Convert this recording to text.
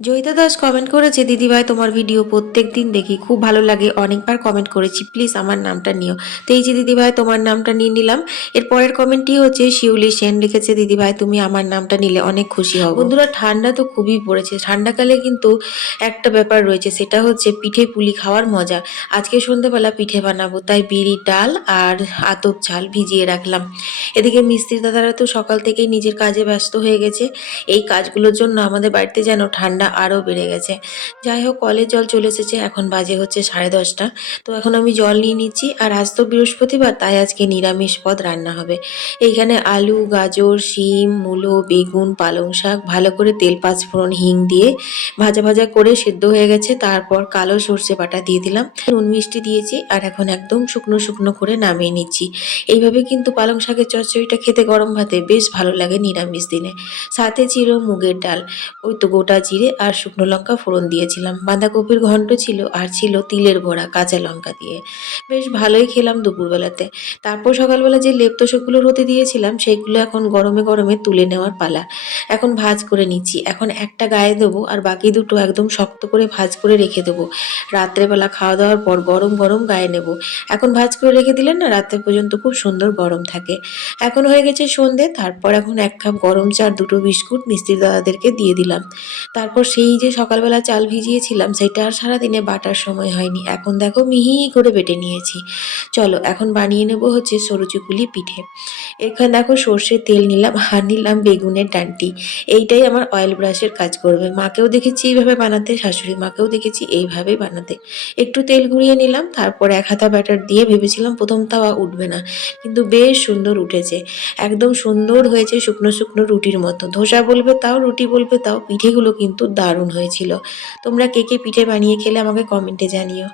Joyita Das comment করেছে, দিদিভাই তোমার ভিডিও প্রত্যেক দিন দেখি, খুব ভালো লাগে, অনেকবার কমেন্ট করেছি, প্লিজ আমার নামটা নিও। তো এই যে দিদিভাই তোমার নামটা নিয়ে নিলাম। এর পরের কমেন্টটি হচ্ছে শিউলি সেন লিখেছে, দিদিভাই তুমি আমার নামটা নিলে অনেক খুশি হব। বন্ধুরা, ঠান্ডা তো খুবই পড়েছে, ঠান্ডাকালে কিন্তু একটা ব্যাপার রয়েছে, সেটা হচ্ছে পিঠে পুলি খাওয়ার মজা। আজকে সন্ধ্যেবেলা পিঠে বানাবো, তাই বিড়ির ডাল আর আতপ চাল ভিজিয়ে রাখলাম। এদিকে মিস্ত্রি দাদারা তো সকাল থেকেই নিজের কাজে ব্যস্ত হয়ে গেছে। এই কাজগুলোর জন্য আমাদের বাড়িতে যেন ঠান্ডা আরও বেড়ে গেছে। যাই হোক, কলের জল চলে এসেছে, এখন বাজে হচ্ছে 10:30। তো এখন আমি জল নিয়ে নিচ্ছি, আর আজ তো বৃহস্পতিবার, তাই আজকে নিরামিষ পদ রান্না হবে। এইখানে আলু, গাজর, শিম, মূলো, বেগুন, পালং শাক ভালো করে তেল পাঁচফোড়ন হিং দিয়ে ভাজা ভাজা করে সেদ্ধ হয়ে গেছে। তারপর কালো সর্ষে বাটা দিয়ে দিলাম, নুন মিষ্টি দিয়েছি, আর এখন একদম শুকনো শুকনো করে নামিয়ে নিচ্ছি। এইভাবে কিন্তু পালং শাকের চচ্চড়িটা খেতে গরম ভাতে বেশ ভালো লাগে নিরামিষ দিনে। সাথে ছিল মুগের ডাল, ওই তো গোটা জিরে আর শুকনো লঙ্কা ফোড়ন দিয়েছিলাম, বাঁধাকপির ঘন্ট ছিল, আর ছিল তিলের বড়া কাঁচা লঙ্কা দিয়ে। বেশ ভালোই খেলাম দুপুরবেলাতে। তারপর সকালবেলা যে লেপ তোশকগুলো রোদে দিয়েছিলাম, সেইগুলো এখন গরমে গরমে তুলে নেওয়ার পালা। এখন ভাঁজ করে নিচ্ছি, এখন একটা গায়ে দেবো আর বাকি দুটো একদম শক্ত করে ভাঁজ করে রেখে দেবো। রাত্রেবেলা খাওয়া দাওয়ার পর গরম গরম গায়ে নেব। এখন ভাঁজ করে রেখে দিলে না, রাত্রে পর্যন্ত খুব সুন্দর গরম থাকে। এখন হয়ে গেছে সন্ধে, তারপর এখন 1 কাপ গরম চা আর 2টো বিস্কুট মিস্ত্রি দাদাদেরকে দিয়ে দিলাম। তারপর সেই যে সকালবেলা চাল ভিজিয়েছিলাম, সেটা আর সারাদিনে বাটার সময় হয়নি, এখন দেখো মিহি করে বেটে নিয়েছি। চলো এখন বানিয়ে নেব হচ্ছে সরুচুকুলি পিঠে। এখানে দেখো সর্ষের তেল নিলাম, আর নিলাম বেগুনের ডাঁটি। এইটাই আমার অয়েল ব্রাশের কাজ করবে। মাকেও দেখেছি এইভাবে বানাতে, শাশুড়ি মাকেও দেখেছি এইভাবেই বানাতে। একটু তেল ঘুরিয়ে নিলাম, তারপর 1 হাতা ব্যাটার দিয়ে ভেবেছিলাম প্রথম তাওয়া উঠবে না, কিন্তু বেশ সুন্দর উঠেছে। একদম সুন্দর হয়েছে, শুকনো শুকনো রুটির মতো। ধোসা বলবে তাও, রুটি বলবে তাও, পিঠেগুলো কিন্তু দারুণ হয়েছিল। তোমরা কে কে পিঠে বানিয়ে খেলে আমাকে কমেন্টে জানিও।